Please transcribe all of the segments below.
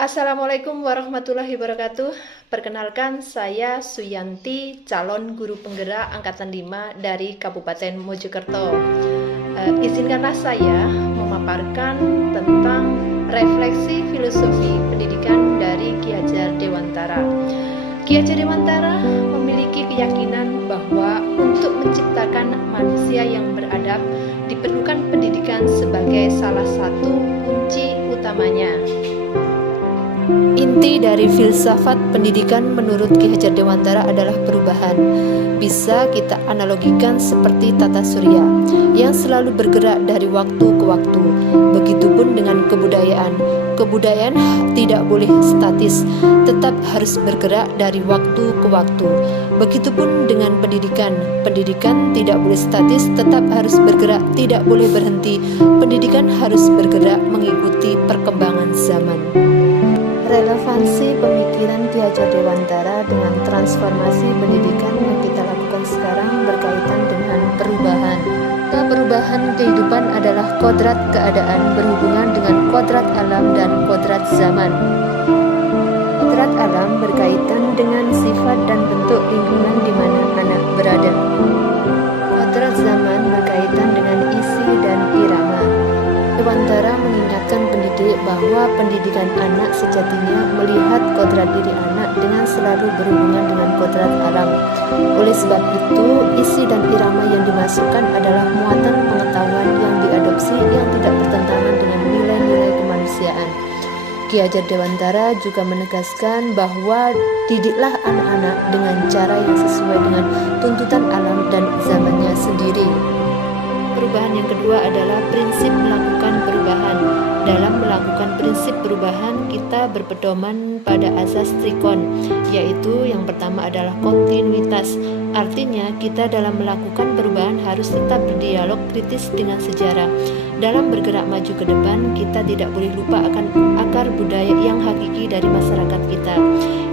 Assalamualaikum warahmatullahi wabarakatuh. Perkenalkan, saya Suyanti, calon guru penggerak Angkatan 5 dari Kabupaten Mojokerto. Izinkanlah saya memaparkan tentang refleksi filosofi pendidikan dari Ki Hajar Dewantara. Ki Hajar Dewantara memiliki keyakinan bahwa untuk menciptakan manusia yang beradab diperlukan pendidikan sebagai salah satu kunci utamanya. Inti dari filsafat pendidikan menurut Ki Hajar Dewantara adalah perubahan. Bisa kita analogikan seperti tata surya yang selalu bergerak dari waktu ke waktu. Begitupun dengan kebudayaan. Kebudayaan tidak boleh statis, tetap harus bergerak dari waktu ke waktu. Begitupun dengan pendidikan. Pendidikan tidak boleh statis, tetap harus bergerak, tidak boleh berhenti. Pendidikan harus bergerak mengikuti perkembangan zaman. Relevansi pemikiran Ki Hajar Dewantara dengan transformasi pendidikan yang kita lakukan sekarang berkaitan dengan perubahan. Perubahan kehidupan adalah kodrat keadaan berhubungan dengan kodrat alam dan kodrat zaman. Kodrat alam berkaitan dengan sifat dan bentuk lingkungan di mana anak berada. Kodrat zaman berkaitan dengan isi dan irama. Dewantara mengingatkan pendidik bahwa pendidikan anak sejatinya melihat kodrat diri anak dengan selalu berhubungan dengan kodrat alam. Oleh sebab itu, isi dan irama yang dimasukkan adalah muatan pengetahuan yang diadopsi yang tidak bertentangan dengan nilai-nilai kemanusiaan. Ki Hajar Dewantara juga menegaskan bahwa didiklah anak-anak dengan cara yang sesuai dengan tuntutan alam dan zamannya sendiri. Perubahan yang kedua adalah prinsip melakukan perubahan. Dalam melakukan prinsip perubahan, kita berpedoman pada asas trikon, yaitu yang pertama adalah kontinuitas. Artinya, kita dalam melakukan perubahan harus tetap berdialog kritis dengan sejarah. Dalam bergerak maju ke depan, kita tidak boleh lupa akan akar budaya yang hakiki dari masyarakat kita.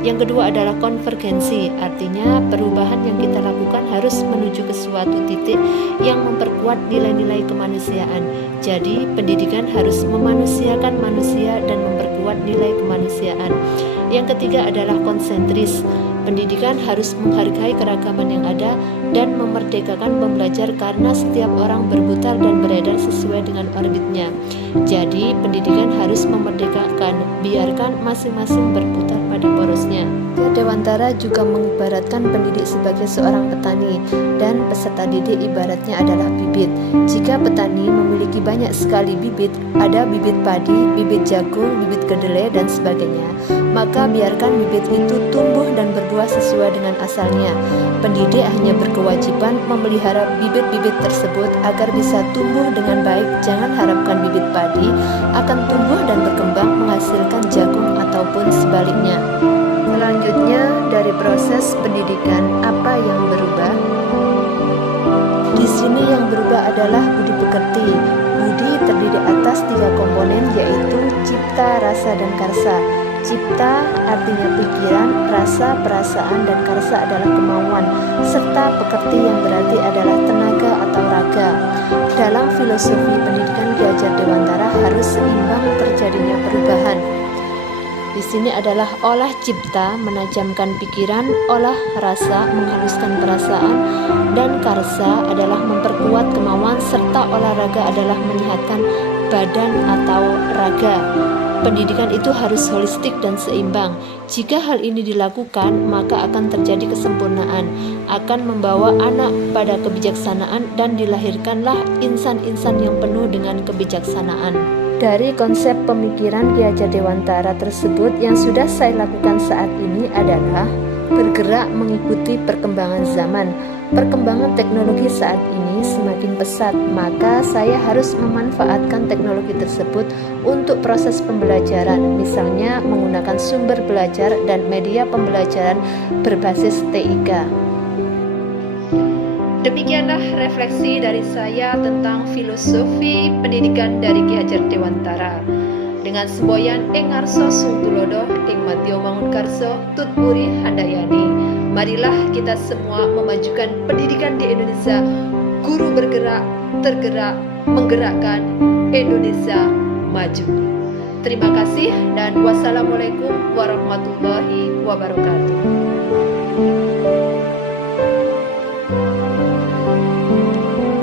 Yang kedua adalah konvergensi, artinya perubahan yang kita lakukan harus menuju ke suatu titik yang memperkuat nilai-nilai kemanusiaan. Jadi, pendidikan harus memanusiakan manusia dan memperkuat nilai kemanusiaan. Yang ketiga adalah konsentris. Pendidikan harus menghargai keragaman yang ada dan memerdekakan pembelajar karena setiap orang berputar dan beredar sesuai dengan orbitnya. Jadi, pendidikan harus memerdekakan, biarkan masing-masing berputar pada porosnya. Dewantara juga mengibaratkan pendidik sebagai seorang petani dan peserta didik ibaratnya adalah bibit. Jika petani memiliki banyak sekali bibit, ada bibit padi, bibit jagung, bibit kedelai, dan sebagainya, maka biarkan bibit itu tumbuh dan berbuah sesuai dengan asalnya. Pendidik hanya berkewajiban memelihara bibit-bibit tersebut agar bisa tumbuh dengan baik. Jangan harapkan bibit padi akan tumbuh dan berkembang menghasilkan jagung ataupun sebaliknya. Selanjutnya, dari proses pendidikan, apa yang berubah? Di sini yang berubah adalah budi pekerti. Budi terdiri atas 3 komponen, yaitu cipta, rasa, dan karsa. Cipta artinya pikiran, rasa, perasaan, dan karsa adalah kemauan, serta pekerti yang berarti adalah tenaga atau raga. Dalam filosofi pendidikan Ki Hajar Dewantara harus seimbang terjadinya perubahan. Di sini adalah olah cipta, menajamkan pikiran, olah rasa, menghaluskan perasaan, dan karsa adalah memperkuat kemauan, serta olahraga adalah menyehatkan badan atau raga. Pendidikan itu harus holistik dan seimbang. Jika hal ini dilakukan, maka akan terjadi kesempurnaan, akan membawa anak pada kebijaksanaan, dan dilahirkanlah insan-insan yang penuh dengan kebijaksanaan. Dari konsep pemikiran Ki Hajar Dewantara tersebut, yang sudah saya lakukan saat ini adalah bergerak mengikuti perkembangan zaman. Perkembangan teknologi saat ini semakin pesat, maka saya harus memanfaatkan teknologi tersebut untuk proses pembelajaran, misalnya menggunakan sumber belajar dan media pembelajaran berbasis TIK. Demikianlah refleksi dari saya tentang filosofi pendidikan dari Ki Hajar Dewantara. Dengan semboyan ing ngarsa sungtulodo ing madya mangunkarsa tutpuri handayani. Marilah kita semua memajukan pendidikan di Indonesia. Guru bergerak, tergerak, menggerakkan Indonesia maju. Terima kasih dan wassalamualaikum warahmatullahi wabarakatuh.